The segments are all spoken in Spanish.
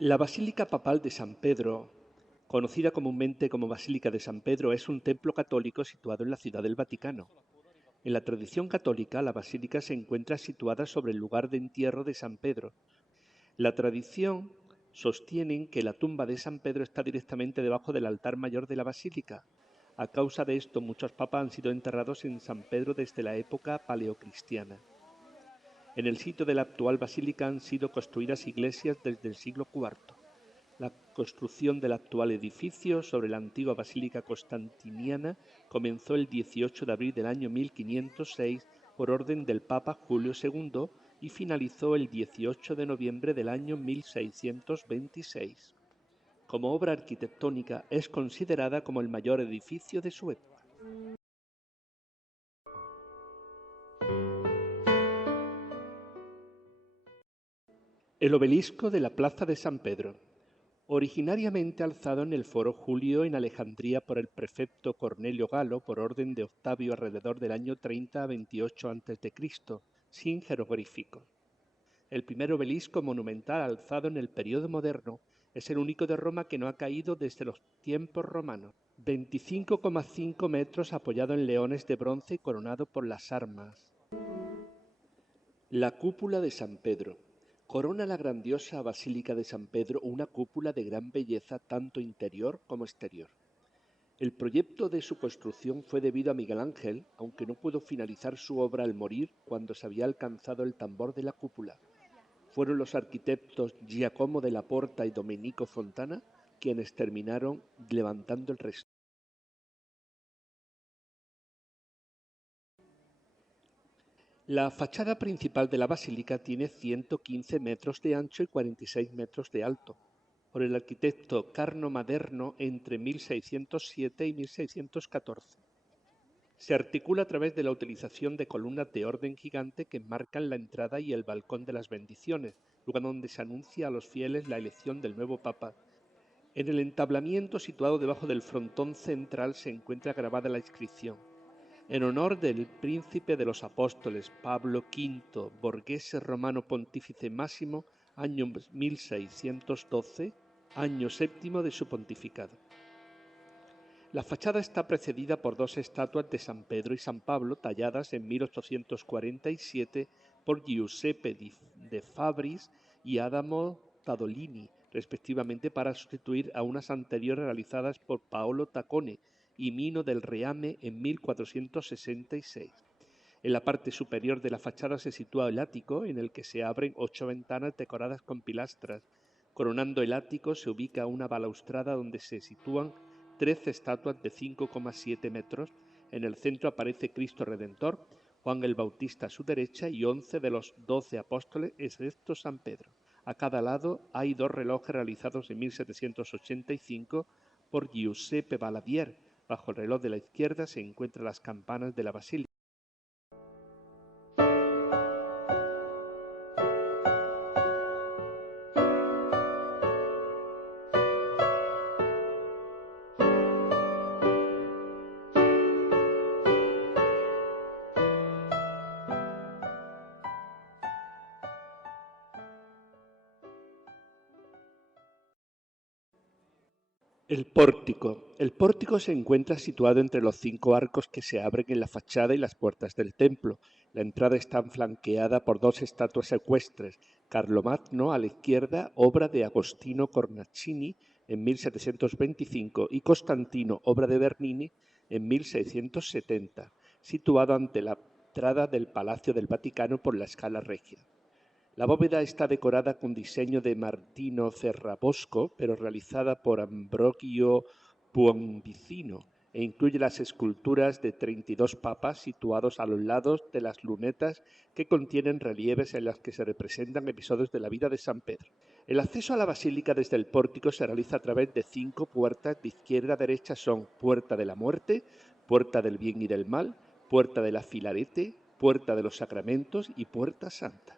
La Basílica Papal de San Pedro, conocida comúnmente como Basílica de San Pedro, es un templo católico situado en la Ciudad del Vaticano. En la tradición católica, la basílica se encuentra situada sobre el lugar de entierro de San Pedro. La tradición sostiene que la tumba de San Pedro está directamente debajo del altar mayor de la basílica. A causa de esto, muchos papas han sido enterrados en San Pedro desde la época paleocristiana. En el sitio de la actual basílica han sido construidas iglesias desde el siglo IV. La construcción del actual edificio sobre la antigua basílica constantiniana comenzó el 18 de abril del año 1506 por orden del Papa Julio II y finalizó el 18 de noviembre del año 1626. Como obra arquitectónica es considerada como el mayor edificio de su época. El obelisco de la Plaza de San Pedro. Originariamente alzado en el Foro Julio en Alejandría por el prefecto Cornelio Galo por orden de Octavio alrededor del año 30 a 28 a.C., sin jeroglífico. El primer obelisco monumental alzado en el período moderno es el único de Roma que no ha caído desde los tiempos romanos. 25,5 metros apoyado en leones de bronce y coronado por las armas. La cúpula de San Pedro. Corona la grandiosa Basílica de San Pedro una cúpula de gran belleza tanto interior como exterior. El proyecto de su construcción fue debido a Miguel Ángel, aunque no pudo finalizar su obra al morir cuando se había alcanzado el tambor de la cúpula. Fueron los arquitectos Giacomo della Porta y Domenico Fontana quienes terminaron levantando el resto. La fachada principal de la basílica tiene 115 metros de ancho y 46 metros de alto, por el arquitecto Carlo Maderno entre 1607 y 1614. Se articula a través de la utilización de columnas de orden gigante que marcan la entrada y el balcón de las bendiciones, lugar donde se anuncia a los fieles la elección del nuevo papa. En el entablamiento situado debajo del frontón central se encuentra grabada la inscripción: en honor del príncipe de los apóstoles Pablo V, borghese romano pontífice máximo, año 1612, año séptimo de su pontificado. La fachada está precedida por dos estatuas de San Pedro y San Pablo talladas en 1847 por Giuseppe de Fabris y Adamo Tadolini, respectivamente, para sustituir a unas anteriores realizadas por Paolo Taccone y Mino del Reame en 1466. En la parte superior de la fachada se sitúa el ático, en el que se abren 8 ventanas decoradas con pilastras. Coronando el ático se ubica una balaustrada donde se sitúan 13 estatuas de 5,7 metros. En el centro aparece Cristo Redentor, Juan el Bautista a su derecha y 11 de los 12 apóstoles, excepto San Pedro. A cada lado hay dos relojes realizados en 1785 por Giuseppe Valadier. Bajo el reloj de la izquierda se encuentran las campanas de la basílica. El pórtico. El pórtico se encuentra situado entre los 5 arcos que se abren en la fachada y las puertas del templo. La entrada está flanqueada por dos estatuas ecuestres: Carlomagno a la izquierda, obra de Agostino Cornacchini en 1725, y Constantino, obra de Bernini en 1670, situado ante la entrada del Palacio del Vaticano por la Scala Regia. La bóveda está decorada con diseño de Martino Ferrabosco, pero realizada por Ambrogio Buonvicino, e incluye las esculturas de 32 papas situados a los lados de las lunetas que contienen relieves en las que se representan episodios de la vida de San Pedro. El acceso a la basílica desde el pórtico se realiza a través de 5 puertas. De izquierda a derecha son Puerta de la Muerte, Puerta del Bien y del Mal, Puerta de la Filarete, Puerta de los Sacramentos y Puerta Santa.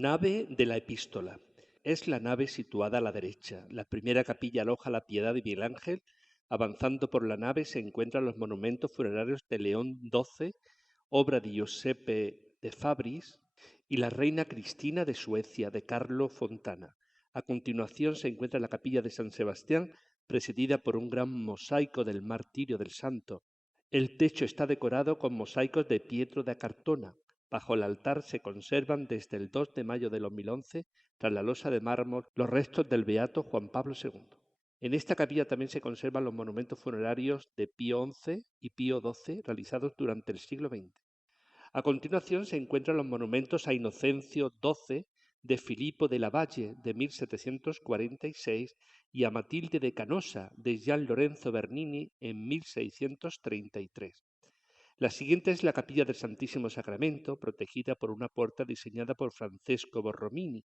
Nave de la Epístola. Es la nave situada a la derecha. La primera capilla aloja la Piedad de Miguel Ángel. Avanzando por la nave se encuentran los monumentos funerarios de León XII, obra de Giuseppe de Fabris, y la reina Cristina de Suecia, de Carlo Fontana. A continuación se encuentra la capilla de San Sebastián, presidida por un gran mosaico del martirio del santo. El techo está decorado con mosaicos de Pietro da Cartona. Bajo el altar se conservan desde el 2 de mayo de 2011, tras la losa de mármol, los restos del beato Juan Pablo II. En esta capilla también se conservan los monumentos funerarios de Pío XI y Pío XII realizados durante el siglo XX. A continuación se encuentran los monumentos a Inocencio XII de Filippo de la Valle de 1746 y a Matilde de Canosa de Gian Lorenzo Bernini en 1633. La siguiente es la capilla del Santísimo Sacramento, protegida por una puerta diseñada por Francesco Borromini.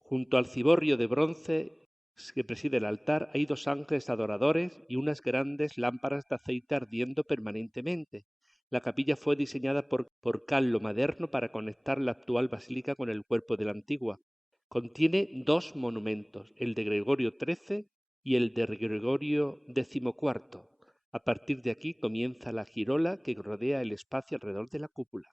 Junto al ciborrio de bronce que preside el altar hay 2 ángeles adoradores y unas grandes lámparas de aceite ardiendo permanentemente. La capilla fue diseñada por Carlo Maderno para conectar la actual basílica con el cuerpo de la antigua. Contiene 2 monumentos, el de Gregorio XIII y el de Gregorio XIV. A partir de aquí comienza la girola que rodea el espacio alrededor de la cúpula.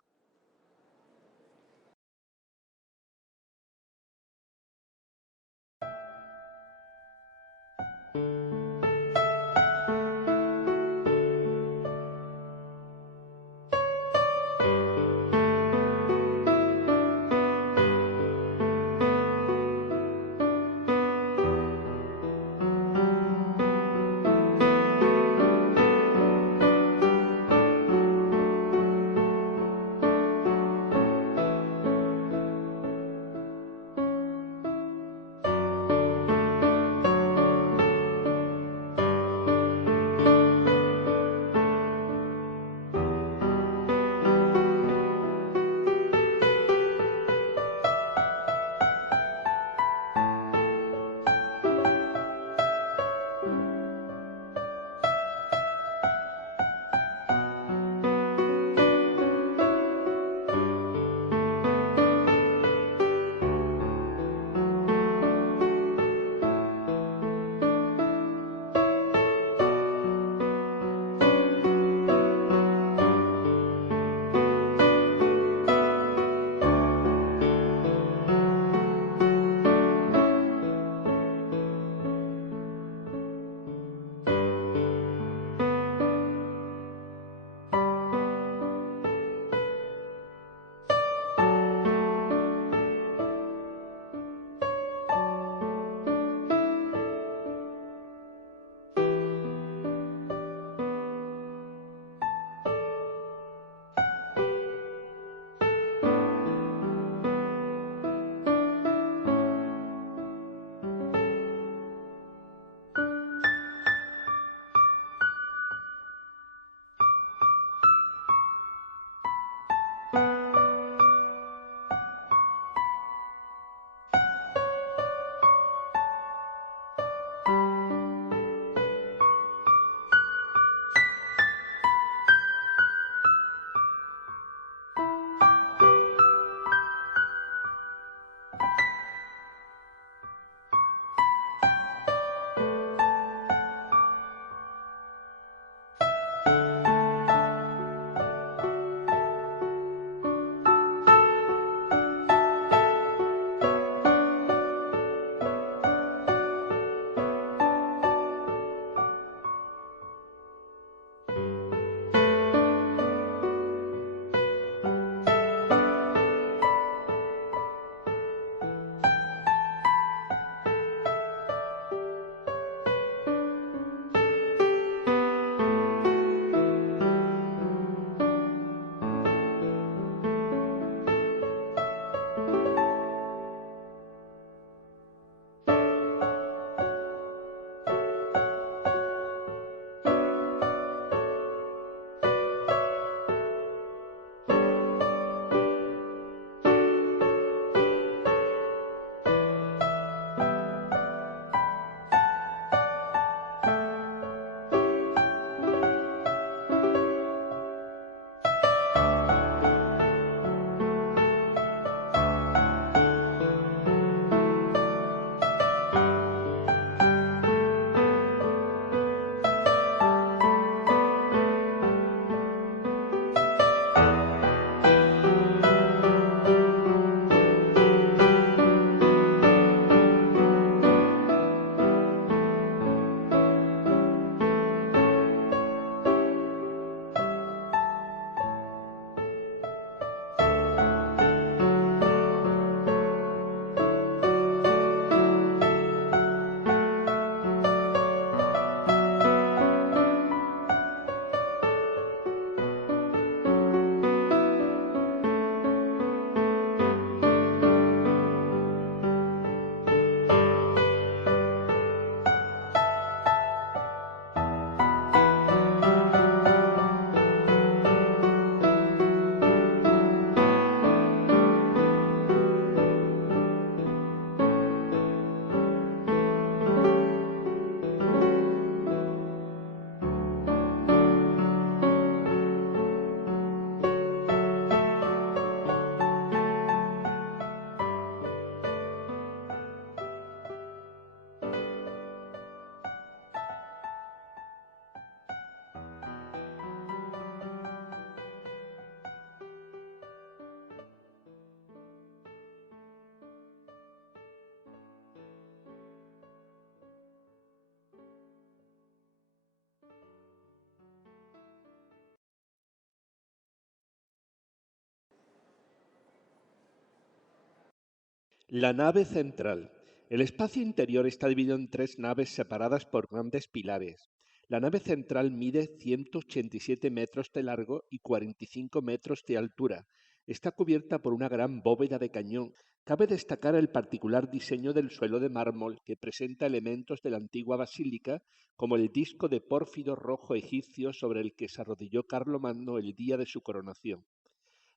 La nave central. El espacio interior está dividido en tres naves separadas por grandes pilares. La nave central mide 187 metros de largo y 45 metros de altura. Está cubierta por una gran bóveda de cañón. Cabe destacar el particular diseño del suelo de mármol que presenta elementos de la antigua basílica, como el disco de pórfido rojo egipcio sobre el que se arrodilló Carlomagno el día de su coronación.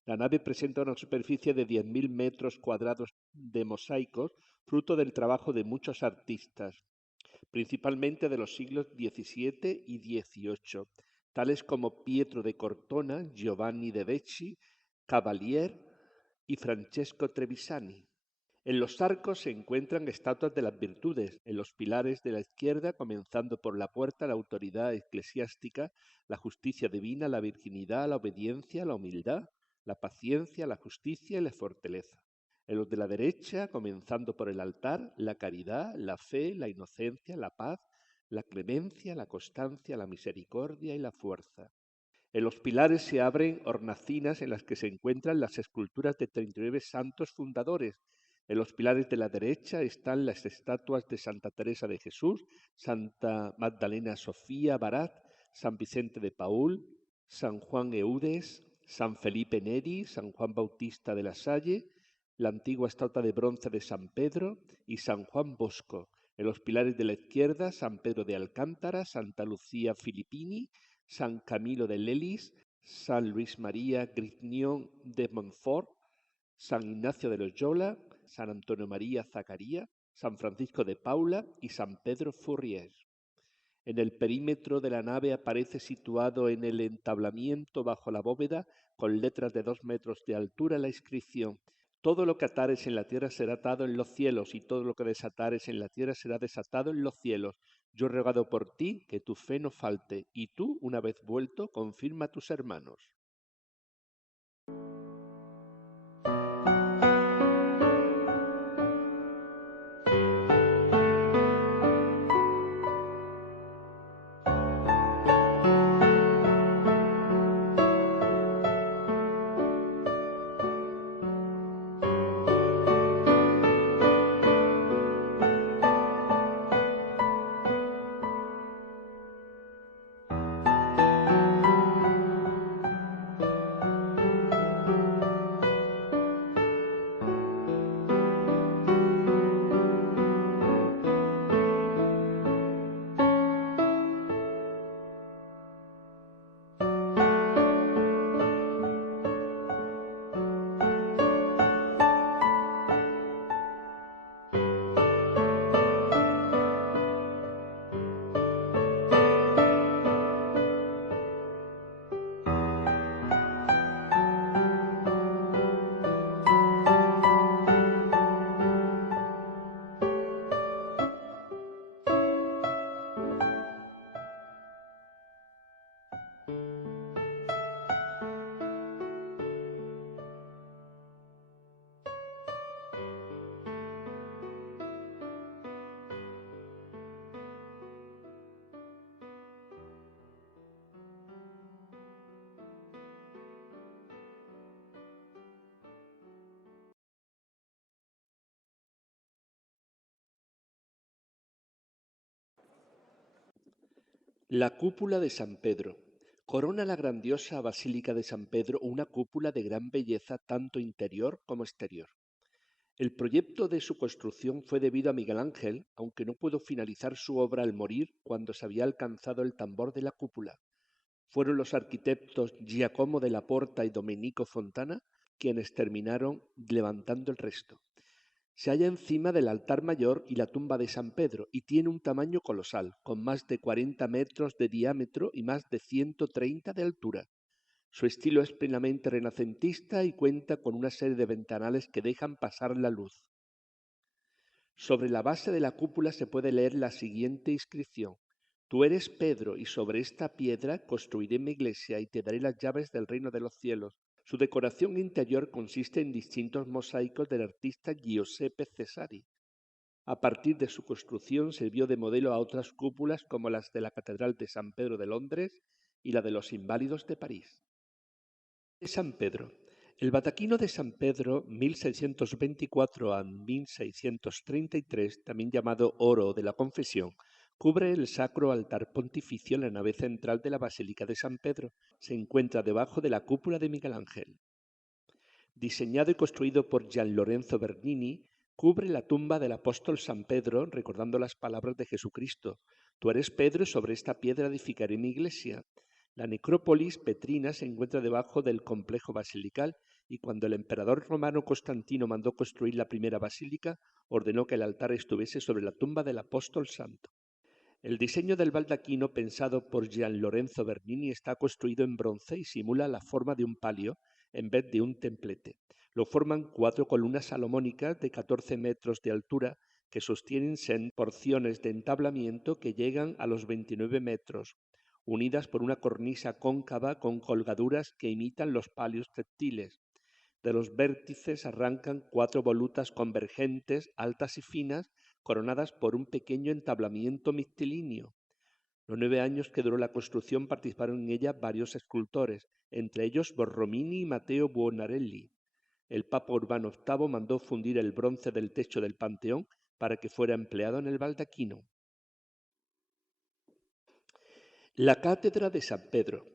La nave presenta una superficie de 10.000 metros cuadrados de mosaicos, fruto del trabajo de muchos artistas, principalmente de los siglos XVII y XVIII, tales como Pietro de Cortona, Giovanni de Becci, Cavalier y Francesco Trevisani. En los arcos se encuentran estatuas de las virtudes, en los pilares de la izquierda, comenzando por la puerta, la autoridad eclesiástica, la justicia divina, la virginidad, la obediencia, la humildad, la paciencia, la justicia y la fortaleza. En los de la derecha, comenzando por el altar, la caridad, la fe, la inocencia, la paz, la clemencia, la constancia, la misericordia y la fuerza. En los pilares se abren hornacinas en las que se encuentran las esculturas de 39 santos fundadores. En los pilares de la derecha están las estatuas de Santa Teresa de Jesús, Santa Magdalena Sofía Barat, San Vicente de Paúl, San Juan Eudes, San Felipe Neri, San Juan Bautista de la Salle, la antigua estatua de bronce de San Pedro y San Juan Bosco. En los pilares de la izquierda, San Pedro de Alcántara, Santa Lucía Filippini, San Camilo de Lelis, San Luis María Grignion de Montfort, San Ignacio de Loyola, San Antonio María Zacaría, San Francisco de Paula y San Pedro Fourrier. En el perímetro de la nave aparece situado en el entablamiento bajo la bóveda, con letras de 2 metros de altura, la inscripción: todo lo que atares en la tierra será atado en los cielos, y todo lo que desatares en la tierra será desatado en los cielos. Yo he rogado por ti que tu fe no falte, y tú, una vez vuelto, confirma a tus hermanos. La cúpula de San Pedro. Corona la grandiosa Basílica de San Pedro una cúpula de gran belleza tanto interior como exterior. El proyecto de su construcción fue debido a Miguel Ángel, aunque no pudo finalizar su obra al morir cuando se había alcanzado el tambor de la cúpula. Fueron los arquitectos Giacomo della Porta y Domenico Fontana quienes terminaron levantando el resto. Se halla encima del altar mayor y la tumba de San Pedro, y tiene un tamaño colosal, con más de 40 metros de diámetro y más de 130 de altura. Su estilo es plenamente renacentista y cuenta con una serie de ventanales que dejan pasar la luz. Sobre la base de la cúpula se puede leer la siguiente inscripción: Tú eres Pedro, y sobre esta piedra construiré mi iglesia y te daré las llaves del reino de los cielos. Su decoración interior consiste en distintos mosaicos del artista Giuseppe Cesari. A partir de su construcción sirvió de modelo a otras cúpulas como las de la Catedral de San Pedro de Londres y la de los Inválidos de París. San Pedro. El bataquino de San Pedro, 1624 a 1633, también llamado Oro de la Confesión, cubre el sacro altar pontificio en la nave central de la Basílica de San Pedro. Se encuentra debajo de la cúpula de Miguel Ángel. Diseñado y construido por Gian Lorenzo Bernini, cubre la tumba del apóstol San Pedro, recordando las palabras de Jesucristo: Tú eres Pedro y sobre esta piedra edificaré mi iglesia. La necrópolis petrina se encuentra debajo del complejo basilical y cuando el emperador romano Constantino mandó construir la primera basílica, ordenó que el altar estuviese sobre la tumba del apóstol santo. El diseño del baldaquino pensado por Gian Lorenzo Bernini está construido en bronce y simula la forma de un palio en vez de un templete. Lo forman 4 columnas salomónicas de 14 metros de altura que sostienen porciones de entablamiento que llegan a los 29 metros, unidas por una cornisa cóncava con colgaduras que imitan los palios textiles. De los vértices arrancan 4 volutas convergentes, altas y finas, coronadas por un pequeño entablamiento mixtilíneo. Los 9 años que duró la construcción participaron en ella varios escultores, entre ellos Borromini y Matteo Buonarroti. El Papa Urbano VIII mandó fundir el bronce del techo del Panteón para que fuera empleado en el baldaquino. La Cátedra de San Pedro.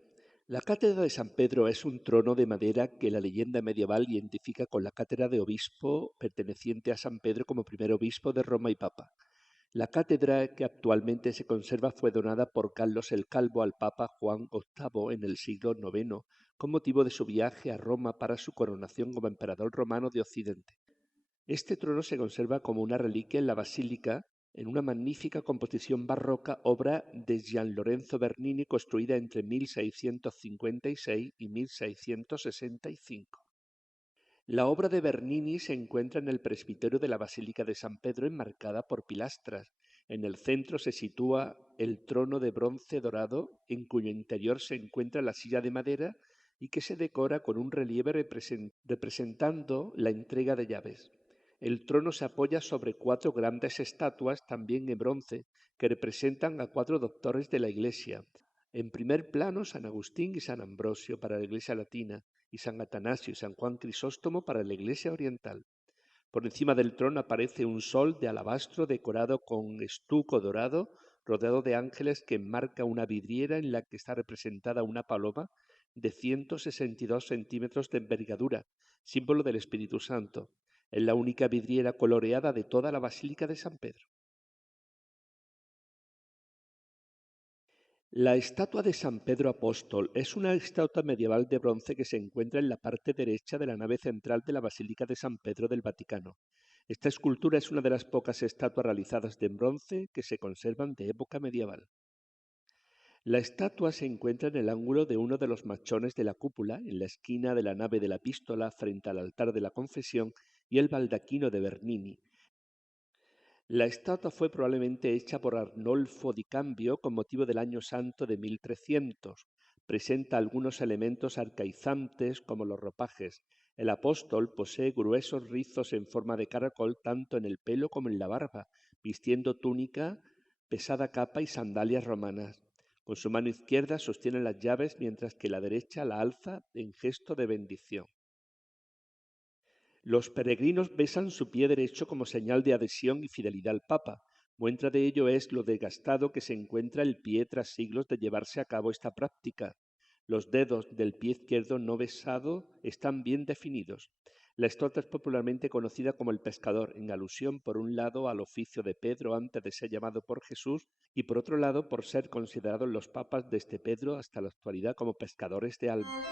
La Cátedra de San Pedro es un trono de madera que la leyenda medieval identifica con la cátedra de obispo perteneciente a San Pedro como primer obispo de Roma y Papa. La cátedra que actualmente se conserva fue donada por Carlos el Calvo al Papa Juan VIII en el siglo IX con motivo de su viaje a Roma para su coronación como emperador romano de Occidente. Este trono se conserva como una reliquia en la basílica en una magnífica composición barroca, obra de Gian Lorenzo Bernini, construida entre 1656 y 1665. La obra de Bernini se encuentra en el presbiterio de la Basílica de San Pedro, enmarcada por pilastras. En el centro se sitúa el trono de bronce dorado, en cuyo interior se encuentra la silla de madera y que se decora con un relieve representando la entrega de llaves. El trono se apoya sobre 4 grandes estatuas, también en bronce, que representan a 4 doctores de la Iglesia. En primer plano, San Agustín y San Ambrosio para la Iglesia latina, y San Atanasio y San Juan Crisóstomo para la Iglesia oriental. Por encima del trono aparece un sol de alabastro decorado con estuco dorado, rodeado de ángeles, que enmarca una vidriera en la que está representada una paloma de 162 centímetros de envergadura, símbolo del Espíritu Santo. Es la única vidriera coloreada de toda la Basílica de San Pedro. La estatua de San Pedro Apóstol es una estatua medieval de bronce que se encuentra en la parte derecha de la nave central de la Basílica de San Pedro del Vaticano. Esta escultura es una de las pocas estatuas realizadas de bronce que se conservan de época medieval. La estatua se encuentra en el ángulo de uno de los machones de la cúpula, en la esquina de la nave de la epístola, frente al altar de la confesión y el baldaquino de Bernini. La estatua fue probablemente hecha por Arnolfo di Cambio con motivo del Año Santo de 1300. Presenta algunos elementos arcaizantes como los ropajes. El apóstol posee gruesos rizos en forma de caracol tanto en el pelo como en la barba, vistiendo túnica, pesada capa y sandalias romanas. Con su mano izquierda sostiene las llaves mientras que la derecha la alza en gesto de bendición. Los peregrinos besan su pie derecho como señal de adhesión y fidelidad al Papa. Muestra de ello es lo desgastado que se encuentra el pie tras siglos de llevarse a cabo esta práctica. Los dedos del pie izquierdo no besado están bien definidos. La estatua es popularmente conocida como el pescador, en alusión por un lado al oficio de Pedro antes de ser llamado por Jesús y por otro lado por ser considerados los papas desde Pedro hasta la actualidad como pescadores de almas.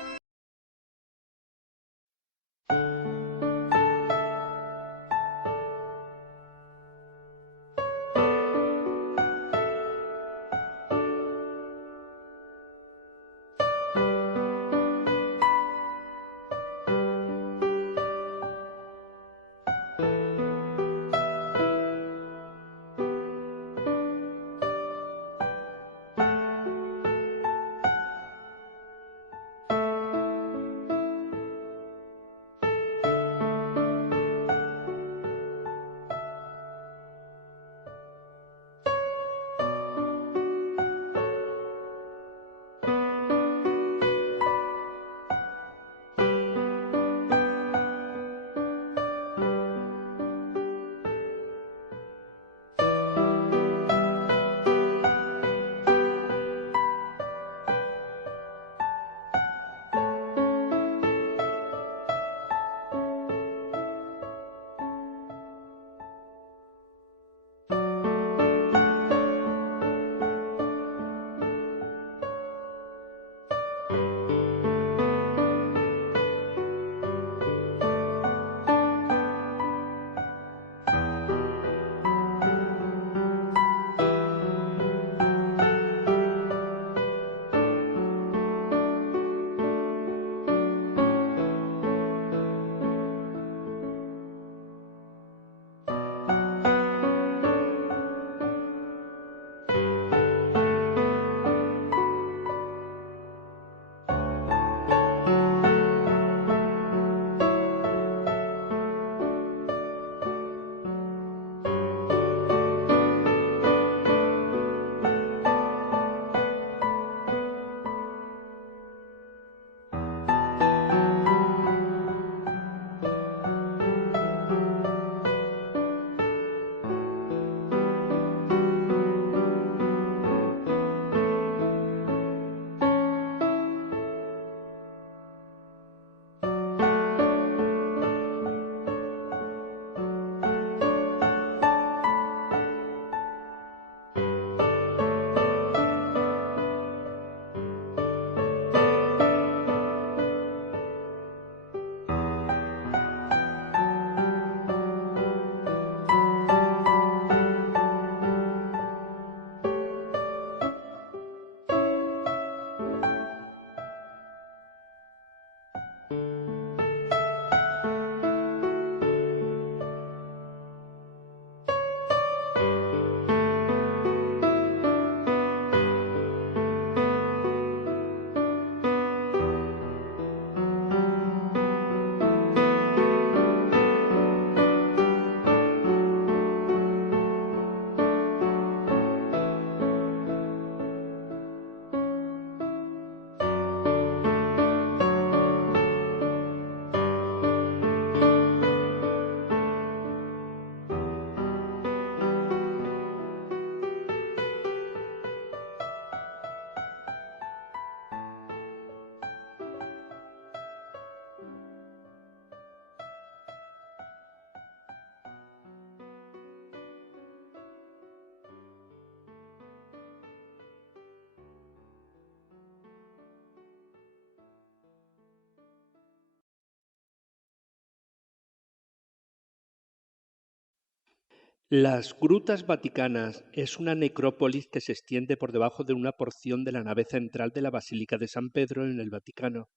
Las Grutas Vaticanas es una necrópolis que se extiende por debajo de una porción de la nave central de la Basílica de San Pedro en el Vaticano,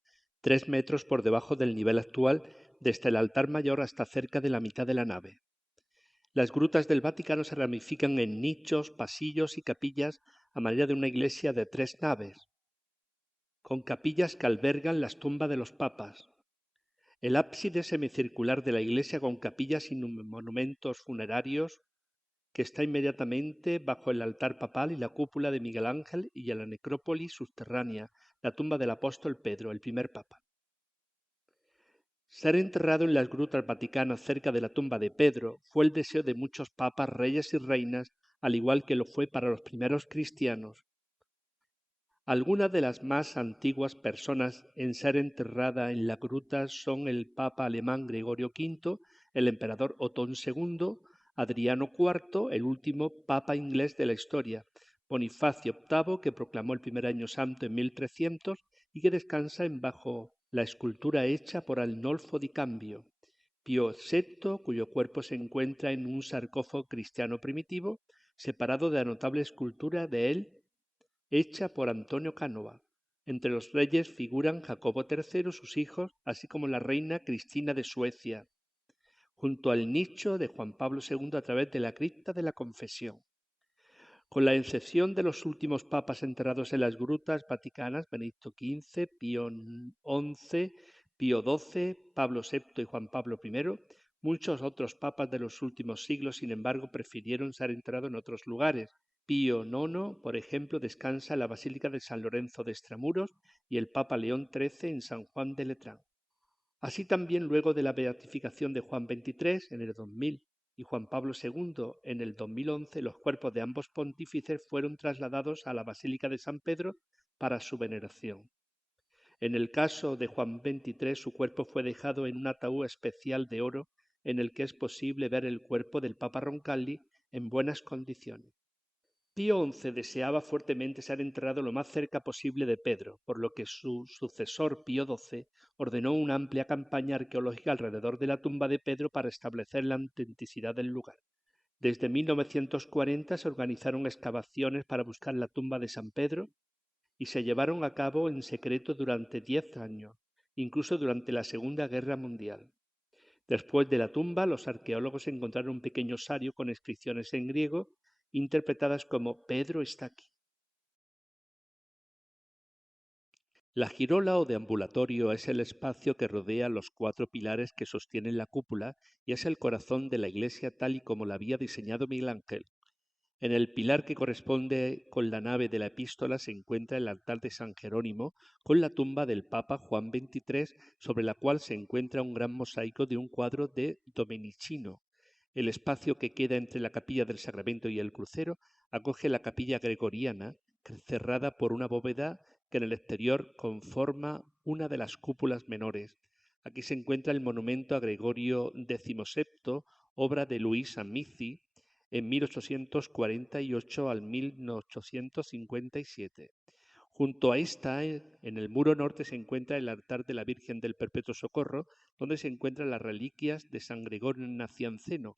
3 metros por debajo del nivel actual, desde el altar mayor hasta cerca de la mitad de la nave. Las grutas del Vaticano se ramifican en nichos, pasillos y capillas a manera de una iglesia de 3 naves, con capillas que albergan las tumbas de los papas. El ábside semicircular de la iglesia con capillas y monumentos funerarios que está inmediatamente bajo el altar papal y la cúpula de Miguel Ángel y en la necrópolis subterránea, la tumba del apóstol Pedro, el primer papa. Ser enterrado en las grutas vaticanas cerca de la tumba de Pedro fue el deseo de muchos papas, reyes y reinas, al igual que lo fue para los primeros cristianos. Algunas de las más antiguas personas en ser enterrada en la gruta son el papa alemán Gregorio V, el emperador Otón II, Adriano IV, el último papa inglés de la historia, Bonifacio VIII, que proclamó el primer año santo en 1300 y que descansa bajo la escultura hecha por Arnolfo di Cambio, Pío VI, cuyo cuerpo se encuentra en un sarcófago cristiano primitivo, separado de la notable escultura de él hecha por Antonio Cánova. Entre los reyes figuran Jacobo III, sus hijos, así como la reina Cristina de Suecia, junto al nicho de Juan Pablo II a través de la cripta de la Confesión. Con la excepción de los últimos papas enterrados en las grutas vaticanas, Benedicto XV, Pío XI, Pío XII, Pablo VI y Juan Pablo I, muchos otros papas de los últimos siglos, sin embargo, prefirieron ser enterrados en otros lugares. Pío IX, por ejemplo, descansa en la Basílica de San Lorenzo de Extramuros y el Papa León XIII en San Juan de Letrán. Así también, luego de la beatificación de Juan XXIII en el 2000 y Juan Pablo II en el 2011, los cuerpos de ambos pontífices fueron trasladados a la Basílica de San Pedro para su veneración. En el caso de Juan XXIII, su cuerpo fue dejado en un ataúd especial de oro en el que es posible ver el cuerpo del Papa Roncalli en buenas condiciones. Pío XI deseaba fuertemente ser enterrado lo más cerca posible de Pedro, por lo que su sucesor Pío XII ordenó una amplia campaña arqueológica alrededor de la tumba de Pedro para establecer la autenticidad del lugar. Desde 1940 se organizaron excavaciones para buscar la tumba de San Pedro y se llevaron a cabo en secreto durante 10 años, incluso durante la Segunda Guerra Mundial. Después de la tumba, los arqueólogos encontraron un pequeño osario con inscripciones en griego interpretadas como Pedro está aquí. La girola o deambulatorio es el espacio que rodea los 4 pilares que sostienen la cúpula y es el corazón de la iglesia tal y como la había diseñado Miguel Ángel. En el pilar que corresponde con la nave de la epístola se encuentra el altar de San Jerónimo con la tumba del Papa Juan XXIII, sobre la cual se encuentra un gran mosaico de un cuadro de Domenichino. El espacio que queda entre la capilla del Sacramento y el crucero acoge la capilla gregoriana, cerrada por una bóveda que en el exterior conforma una de las cúpulas menores. Aquí se encuentra el monumento a Gregorio XVII, obra de Luis Amici, en 1848 al 1857. Junto a esta, en el muro norte, se encuentra el altar de la Virgen del Perpetuo Socorro, donde se encuentran las reliquias de San Gregorio Nacianceno.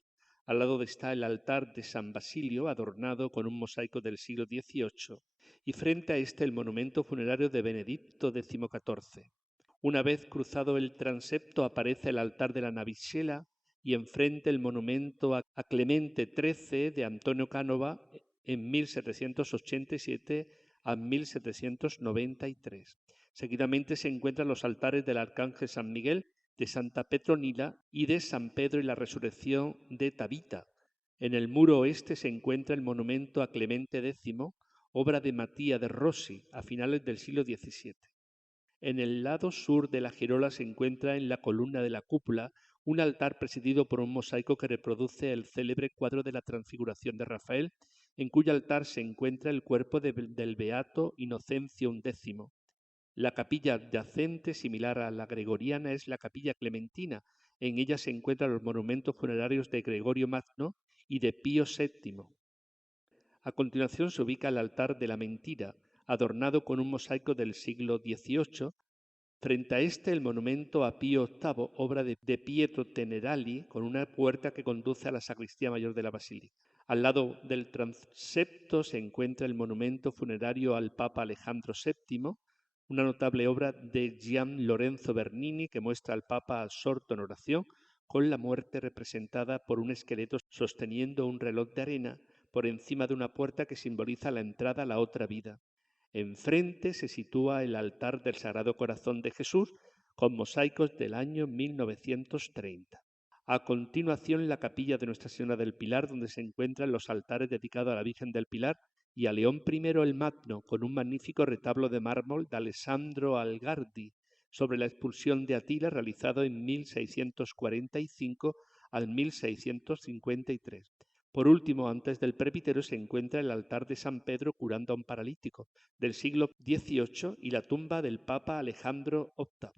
Al lado está el altar de San Basilio, adornado con un mosaico del siglo XVIII, y frente a este el monumento funerario de Benedicto XIV. Una vez cruzado el transepto aparece el altar de la Navicella y enfrente el monumento a Clemente XIII de Antonio Cánova en 1787 a 1793. Seguidamente se encuentran los altares del Arcángel San Miguel, de Santa Petronila y de San Pedro y la Resurrección de Tabita. En el muro oeste se encuentra el monumento a Clemente X, obra de Matías de Rossi a finales del siglo XVII. En el lado sur de la girola se encuentra en la columna de la cúpula un altar presidido por un mosaico que reproduce el célebre cuadro de la Transfiguración de Rafael, en cuyo altar se encuentra el cuerpo del beato Inocencio X. La capilla adyacente, similar a la gregoriana, es la capilla clementina. En ella se encuentran los monumentos funerarios de Gregorio Magno y de Pío VII. A continuación se ubica el altar de la mentira, adornado con un mosaico del siglo XVIII, Frente a este, el monumento a Pío VIII, obra de Pietro Tenerali, con una puerta que conduce a la sacristía mayor de la basílica. Al lado del transepto se encuentra el monumento funerario al Papa Alejandro VII, una notable obra de Gian Lorenzo Bernini que muestra al Papa absorto en oración, con la muerte representada por un esqueleto sosteniendo un reloj de arena por encima de una puerta que simboliza la entrada a la otra vida. Enfrente se sitúa el altar del Sagrado Corazón de Jesús con mosaicos del año 1930. A continuación, la capilla de Nuestra Señora del Pilar, donde se encuentran los altares dedicados a la Virgen del Pilar y a León I el Magno, con un magnífico retablo de mármol de Alessandro Algardi sobre la expulsión de Atila, realizado en 1645 al 1653. Por último, antes del presbiterio se encuentra el altar de San Pedro curando a un paralítico del siglo XVIII y la tumba del Papa Alejandro VIII.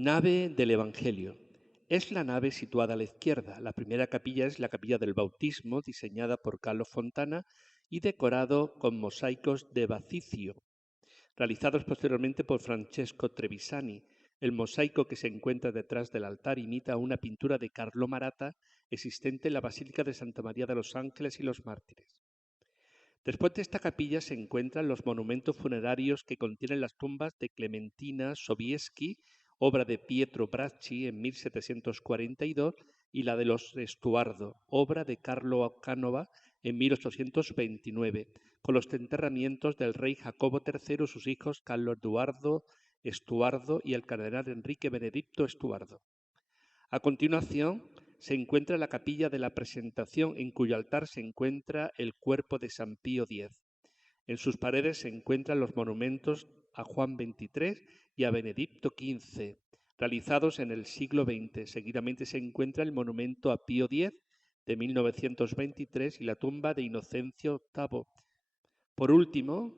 Nave del Evangelio. Es la nave situada a la izquierda. La primera capilla es la capilla del Bautismo, diseñada por Carlo Fontana y decorado con mosaicos de Bacicio, realizados posteriormente por Francesco Trevisani. El mosaico que se encuentra detrás del altar imita una pintura de Carlo Maratta existente en la Basílica de Santa María de los Ángeles y los Mártires. Después de esta capilla se encuentran los monumentos funerarios que contienen las tumbas de Clementina Sobieski, obra de Pietro Bracci en 1742, y la de los Estuardo, obra de Carlo Canova en 1829, con los enterramientos del rey Jacobo III, sus hijos Carlo Eduardo Estuardo y el cardenal Enrique Benedicto Estuardo. A continuación se encuentra la capilla de la Presentación, en cuyo altar se encuentra el cuerpo de San Pío X. En sus paredes se encuentran los monumentos a Juan XXIII y a Benedicto XV, realizados en el siglo XX. Seguidamente se encuentra el monumento a Pío X de 1923 y la tumba de Inocencio VIII. Por último,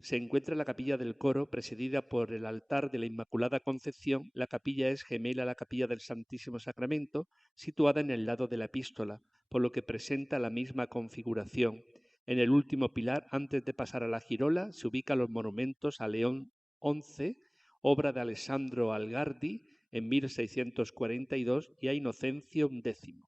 se encuentra la capilla del coro, presidida por el altar de la Inmaculada Concepción. La capilla es gemela a la capilla del Santísimo Sacramento, situada en el lado de la epístola, por lo que presenta la misma configuración. En el último pilar, antes de pasar a la girola, se ubican los monumentos a León XI, obra de Alessandro Algardi en 1642, y a Inocencio X.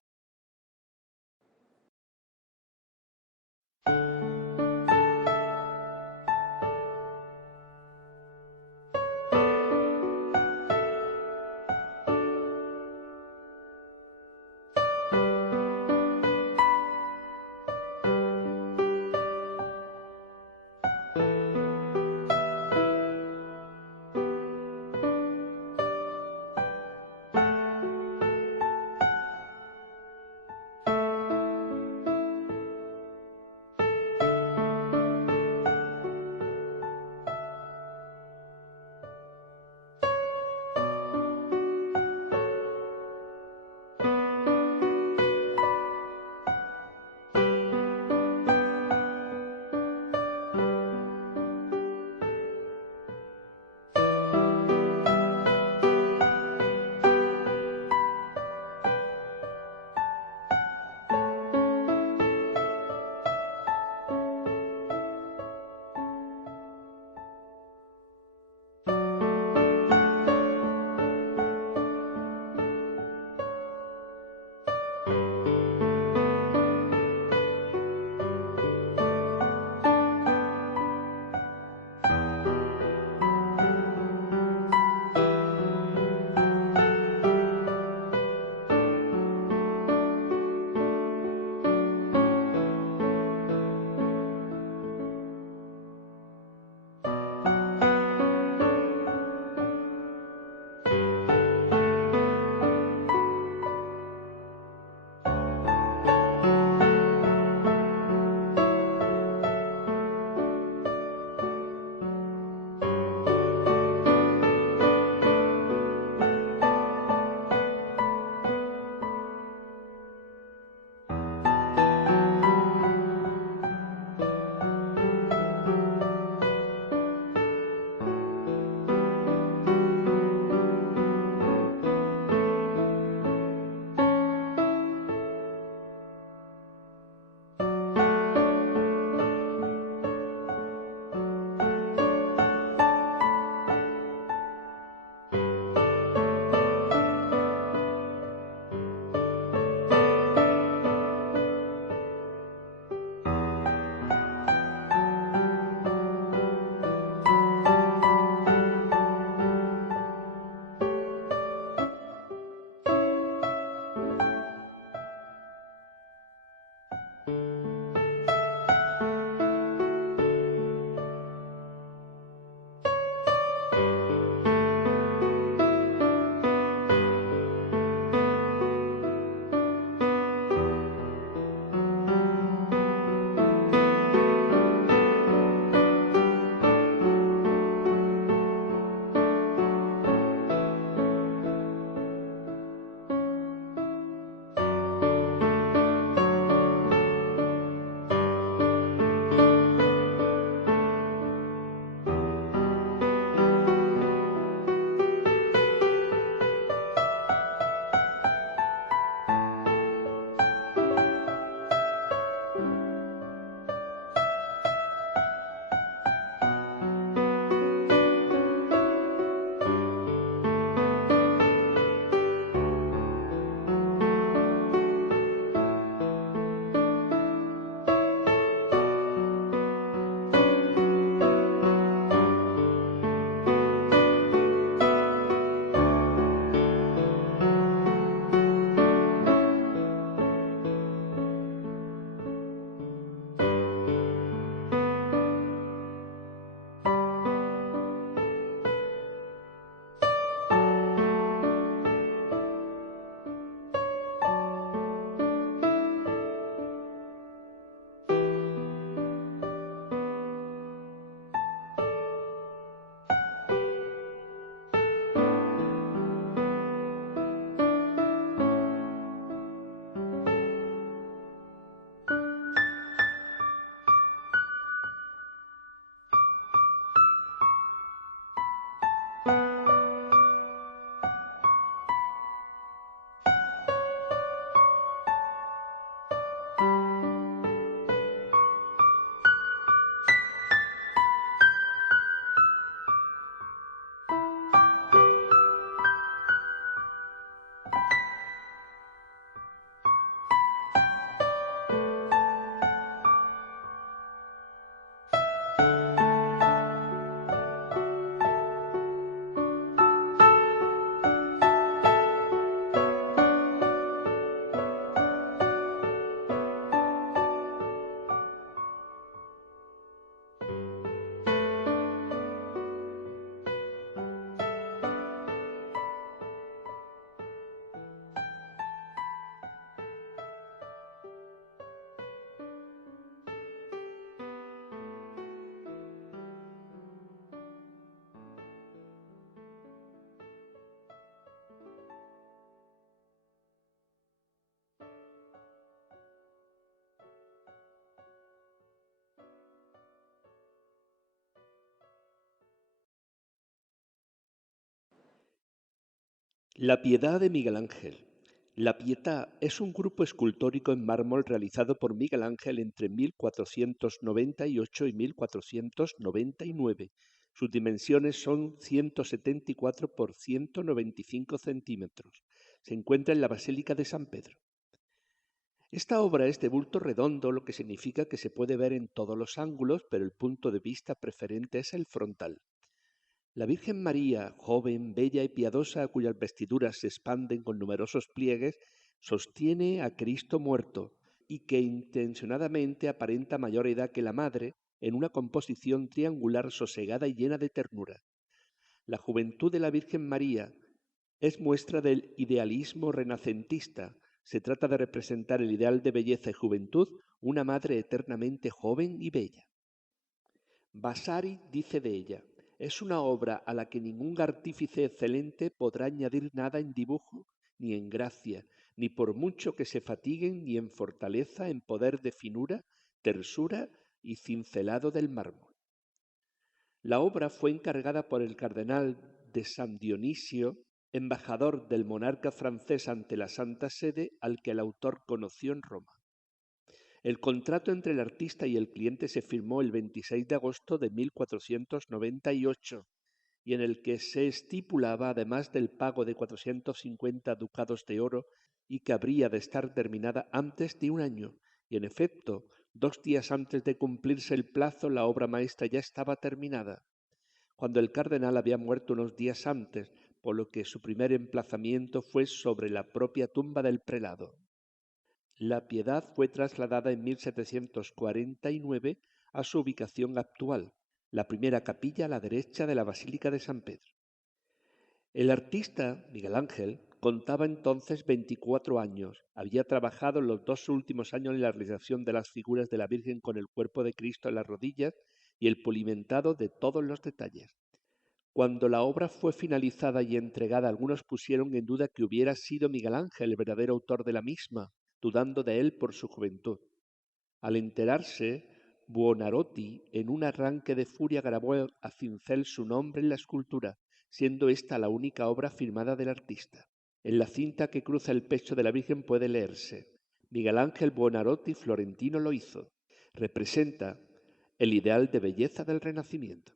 La Pietà de Miguel Ángel. La Pietà es un grupo escultórico en mármol realizado por Miguel Ángel entre 1498 y 1499. Sus dimensiones son 174 por 195 centímetros. Se encuentra en la Basílica de San Pedro. Esta obra es de bulto redondo, lo que significa que se puede ver en todos los ángulos, pero el punto de vista preferente es el frontal. La Virgen María, joven, bella y piadosa, cuyas vestiduras se expanden con numerosos pliegues, sostiene a Cristo muerto y que intencionadamente aparenta mayor edad que la Madre en una composición triangular sosegada y llena de ternura. La juventud de la Virgen María es muestra del idealismo renacentista. Se trata de representar el ideal de belleza y juventud, una madre eternamente joven y bella. Vasari dice de ella: es una obra a la que ningún artífice excelente podrá añadir nada en dibujo, ni en gracia, ni por mucho que se fatiguen, ni en fortaleza, en poder de finura, tersura y cincelado del mármol. La obra fue encargada por el cardenal de San Dionisio, embajador del monarca francés ante la Santa Sede, al que el autor conoció en Roma. El contrato entre el artista y el cliente se firmó el 26 de agosto de 1498 y en el que se estipulaba, además del pago de 450 ducados de oro, y que habría de estar terminada antes de un año. Y en efecto, 2 días antes de cumplirse el plazo, la obra maestra ya estaba terminada, cuando el cardenal había muerto unos días antes, por lo que su primer emplazamiento fue sobre la propia tumba del prelado. La Piedad fue trasladada en 1749 a su ubicación actual, la primera capilla a la derecha de la Basílica de San Pedro. El artista, Miguel Ángel, contaba entonces 24 años. Había trabajado los 2 últimos años en la realización de las figuras de la Virgen con el cuerpo de Cristo en las rodillas y el pulimentado de todos los detalles. Cuando la obra fue finalizada y entregada, algunos pusieron en duda que hubiera sido Miguel Ángel el verdadero autor de la misma, dudando de él por su juventud. Al enterarse, Buonarroti, en un arranque de furia, grabó a cincel su nombre en la escultura, siendo esta la única obra firmada del artista. En la cinta que cruza el pecho de la Virgen puede leerse: Miguel Ángel Buonarroti Florentino lo hizo. Representa el ideal de belleza del Renacimiento.